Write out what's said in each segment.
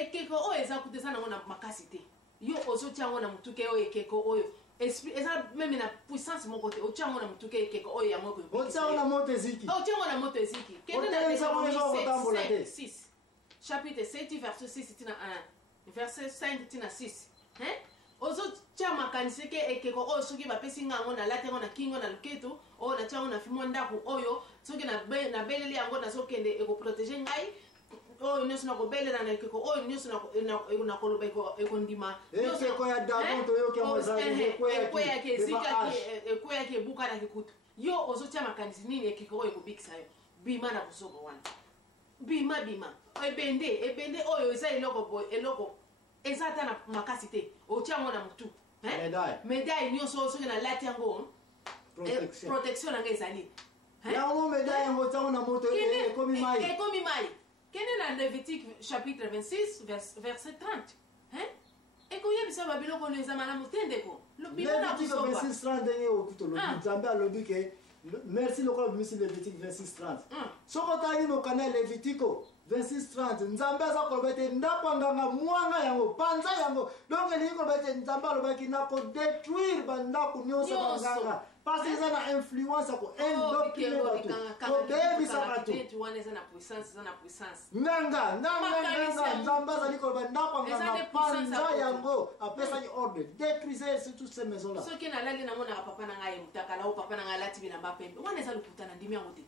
ekeko o eza kutesa nango na makasite yo ozotiango na mutuke o ekeko oyo esprit eza même na puissance mon côté otiango na mutuke ekeko oyo yango ko otiango na moto eziki otiango na moto eziki kende na Deutéronome 6 chapitre 7 verset 6 tina 1 verset 5 tina 6 hein ozotia makanisi ke ekeko oyo soki bapesi ngango na latengo na kingo na luketo oyo na tiango na fimo ndako oyo soki na beleli yango nazokende ekoprotege ngai oyo nyonso nakobelela na ekeko oyo nyonso nakoloba ekondima ekeko ya dagon toyoki ekweyaki ebuka na kikutu yo ozotia makanisi nini ekeko oyo ekobikisa yo bima na bosoko wana bima ebende oyo eza eloko eza ata na makasi te otiango na mutu médaille nyonso soki na lati yango protection nanga ezali yango médaille yango otiango na moto ekomi mai kende na Lévitique chapitre 26 verset 30 ekoyebisa babiloko oyo eza malamu te ndeko Lévitique 26 30 ndenge okutolobi nzambe alobi ke merci lokola bimisi Lévitique 26 30 soko otangi mokanda Lévitiko 26 30 nzambe aza koloba ete ndako anganga mwanga yango panza yango donc elingi koloba ete nzambe alobaki nakodétruire bandako nyonso banganga parce eza na influence ya koendoctrine bato kobebisa bato nganga nzambe azali koloba ndako anganga panza yango apesaki ordre détruisez surtout ces maisons là soki nalali namonaka papa na ngai mutakala o papa na ngai alati bilamba pembe wana eza lokuta na ndimi yango te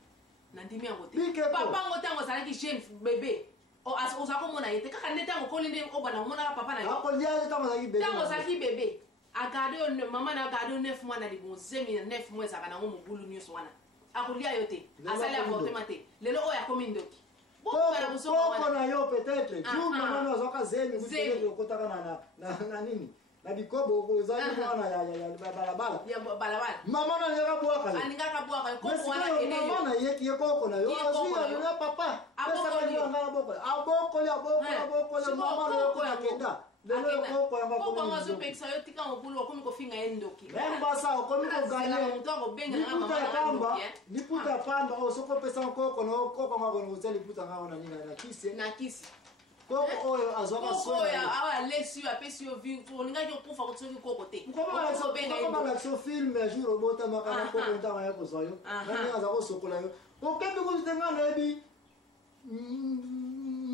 nandimi yango te papa ngo tango azalaki jeune bébé ozako mona ye te kaka nde tango okoli nde obana omonaka papa na yo tango ozalaki bébé agarde yo mama na agarde yo 9 mois na libonzemi 9 mois ezalaka nango mobulu nyonso wana akolia yo te asali avortement te lelo oyo akomi ndoki koko na yo peut-être jour mama no azwaka zemi kuteleke okotaka na nini na bikobo ozali mwana ya balabala mama na yaka bwaka aningaka bwaka koko wana ene yo mama na yeki koko na yo azwi ya papa pesa ni ngala abokole mama na yoko na kenda lelo koko ya koko ngazo pekisa yo tika mobulu okomi kofinga endoki memba sa okomi ko gagner liputa pamba osoko pesa koko na koko ngako no zeli liputa ngako na nina na kisi koko oyo azwaka koko oyo awa lesi yo apesi yo vie olingaki okufa kosoki koko te koko balakisi film ya jour obotamaka na koko ntanga ya kozwa yo nani aza kosokola yo okebi kutenga na yebi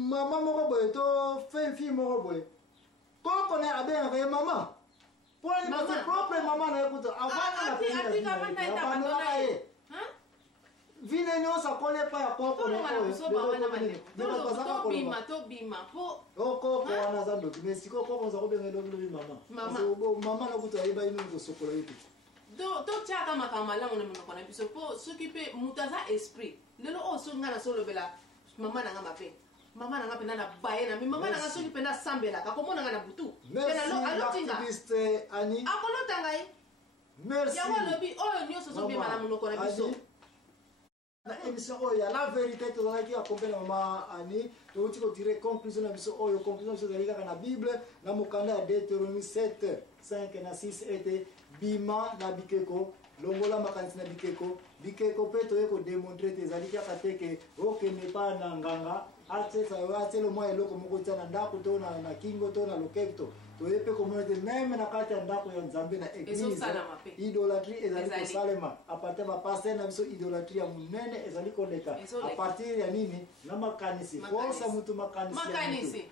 mama moko boye to fille moko boye koko na abengaka ye mama poni parce propre mama na ekuta avana ye vine nyonso akole pa ya koko koko wana aza ndoki mais sikoyo koko oza kobenga elobilobi mama na kutu ayeba ino kosokola ye te totiaka makambo malamu na monoko na biso mpo soki mpe moto aza esprit lelo oyo soki ngai nasolobela mama nanga mabe mama nanga mpena na baye na mi mama nanga soki mpena asambelaka akomonanga na butu l'activiste Annie akolota ngai yango alobi oyo nyonso ozobema na monoko na biso na émission oyo ya la vérité tozalaki akompena mama Annie touti kotire conclusion na biso oyo conclusion biso ezali kaka na bible na mokanda ya Deutéronome 7 5 na 6 ete bima na bikeko longola makanisi na bikeko mpe toye kodemontre te ezali kaka te ke okende pa na nganga atiele mwa eloko moko tia na ndako to na kingo to na loketo toye mpe komona te meme na kati ya ndako ya nzambe na église idolatrie ezali kosalema apartir bapaster na biso idolatrie ya monene ezali koleka apartir ya nini na makanisi force mutu makanisi ya mutu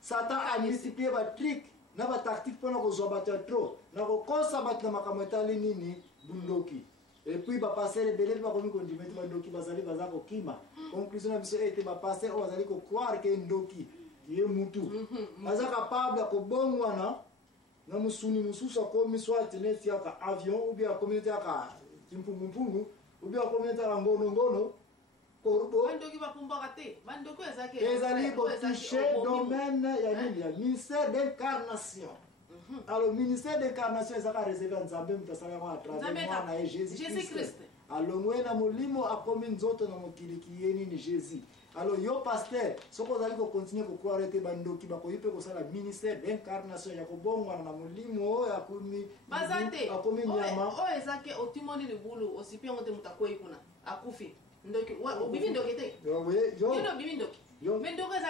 satan amultiplie batrik na batactique mpona kozwa bato ya tro na kokosa bato na makambo etali nini bundoki epuis bapaster ebele mpe bakomi kondima ete bandoki bazali baza kokima conclusion na biso ete bapaster oyo bazali kokroire ke ndoki ye mutu aza capable ya kobongwana na musuni mosusu akomi soit neti yaka avion ou bien akomi neti yaka kimpungumpungu ou bien akomi neti yaka ngonongono ezali kotouche domaine ya nini ya ministère d'incarnation. Alors ministère d'incarnation ezaka réservé à nzambe mutu asala yango à travers mwana ye Jésus Christ alongwe na molimo akomi nzoto na mokili kiye nini Jésus. Alors yo pasteur soko ozali kocontinue kokroire ete bandoki bakoyi mpe kosala ministère d'incarnation ya kobongwana na molimo oyo akomi nyama oyo ezake otimoni libulu osipi yango te mutu akwei kuna akufi ndoki bibi ndoki te yo bibi ndoki mais ndoko eza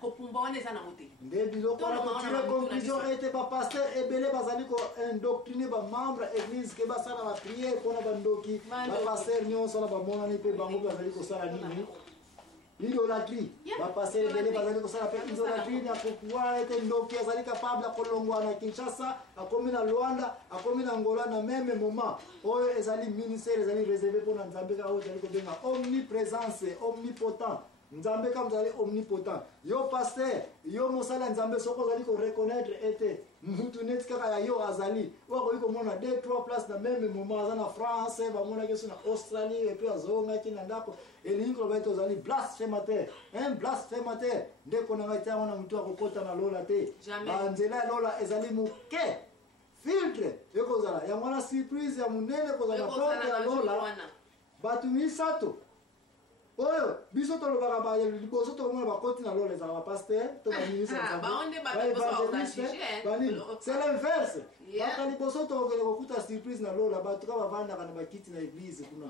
kopumba wana eza nango te nde biloko wana kotire conclusion ete bapaster ebele bazali koindoctrine bamembre église ke basala bapriere mpona bandoki bapaster nyonso na bamonani mpe bango mpe bazali kosala nini idolatrie bapaster ebele bazali kosala mpe idolatrie na kokuwa ete ndoki azali capable akolongwa na Kinshasa akomi na Luanda akomi na Angola na meme moment oyo ezali ministère ezali réservé mpona nzambe ka oyo ezali kobenga omniprésence omnipotent nzambe kama zali omnipotent yo pasteur yo mosala nzambe soko zali ko reconnaître ete mutu neti kaka ya yo azali wako iko mona 2-3 places na même moment aza na France ba mona keso na Australie et puis azonga kina ndako elingo baito zali blasphémateur un blasphémateur ndeko na ngati wana mutu akokota na lola te banzela lola ezali muke filtre yoko zala ya mwana surprise ya munene ko zala porte ya lola batu misato oyo biso tolobaka ba liboso tomona bakoti na lola ezala bapaster to baministre c'est l'inverse baka liboso tokele kokuta surprise na lola bato ka bavandaka na bakiti na église kuna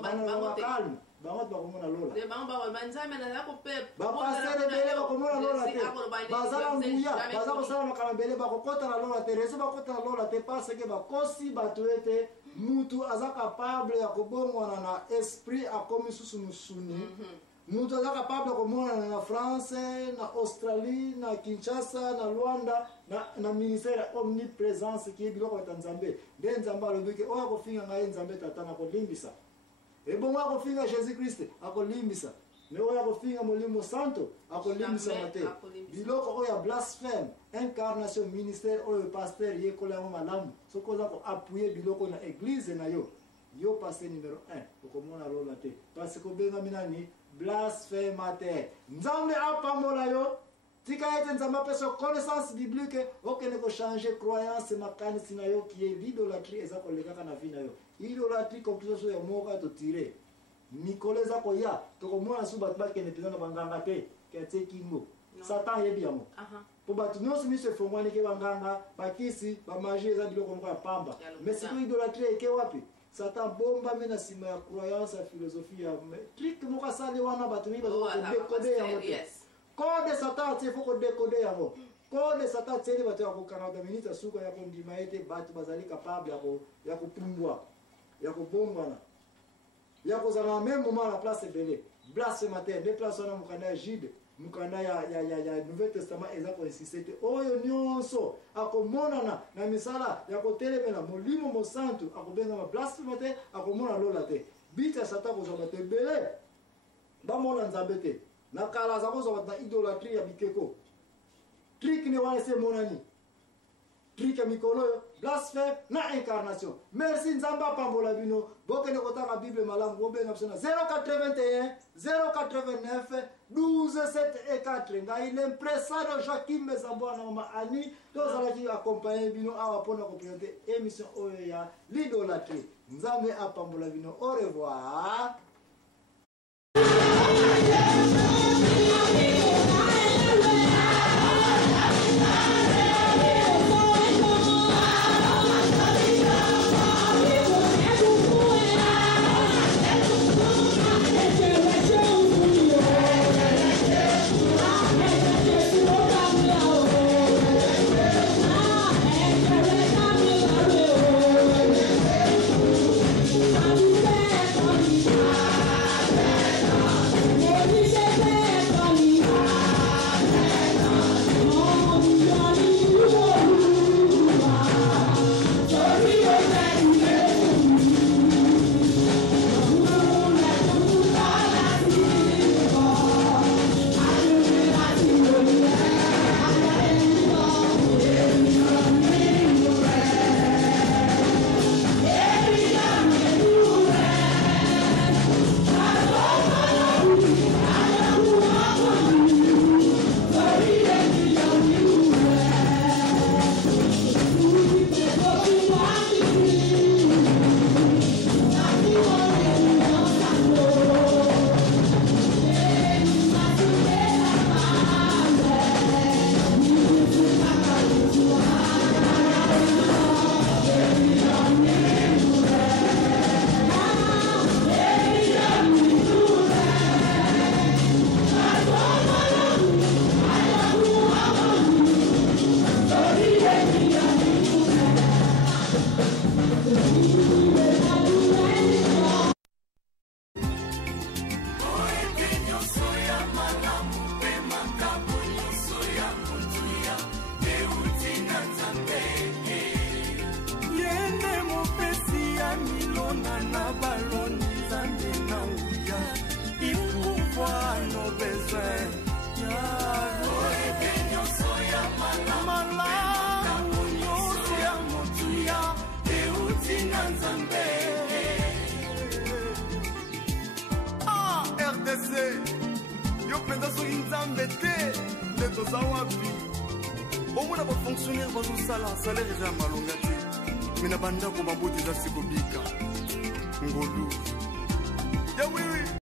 bakalme bango bakomona lola bapaster ebele bakomona lola te bazala nguya baza kosala makala mbele bakokota na lola te reso bakota na lola te parce que bakosi bato ete mutu aza capable ya kobongwana na esprit akomi susu musuni mutu aza capable ya komonana na France na Australie na Kinshasa na Luanda na ministère omniprésence ki biloko ya nzambe nde nzambe alobi ke oyo akofinga ngai nzambe tata na kolimbisa ebongo akofinga Jésus Christ akolimbisa me oyo akofinga molimo santo akolimbisa mate biloko oyo ya blasphème incarnation ministère oyo pasteur yekola yango malamu soki oza koappuye biloko na église na yo pasteur numéro 1 okomona lola te parce que obengami nani blasphémateur nzambe apambola yo tika ete nzambe apesa connaissance biblique okende kochange croyance makanisi na yo ki ye l'idolâtrie eza kolekaka na vi na yo idolâtrie conclusion so ya moko totire mikolo eza koya tokomona su bato bakende mpenza na banganga te ketie kingo satan yebi yango po bato nyonso miso efongwani ke banganga bakisi bamagie eza biloko moko ya pamba mais siko idolâtrie eke wapi satan bombami na nsima ya croyance ya philosophie ya trik moko asali wana bato mingi bazokodekode yango te code satan atie fo kodekode yango code satan atieli bato ya kokangaka minute asuka ya kondima ete bato bazali capable ya kopumbwa ya kobombwana ya kozala na même moment la place ebele blasphémateur nde place wana mokanda ya Jude mokanda ya Nouveau Testament eza koinsiste te oyo nyonso akomonana na misala ya kotelemela molimo mosantu akobengama blasphémateur akomona lola te bita ya satan kozwa bato ebele bamona nzambe te na kala aza kozwa bato na idolâtrie ya bikeko trik ne wana ese emonani trik ya mikolo oyo blasphème na incarnation merci nzambe apambola bino bokende kotanga bible malamu bobenga biso na 081 089 12 7 et 4 ngai l'impresario Joachim Mezamboa na mama Ani tozalaki accompagner bino awa mpona kopresente émission oyo ya l'idolâtrie nzambe apambola bino au revoir. Dice toza wapi omona bafonctionnaire bazosala salaire eza ya malonga te me na bandako baboti eza sikobika ngolu ya wiwi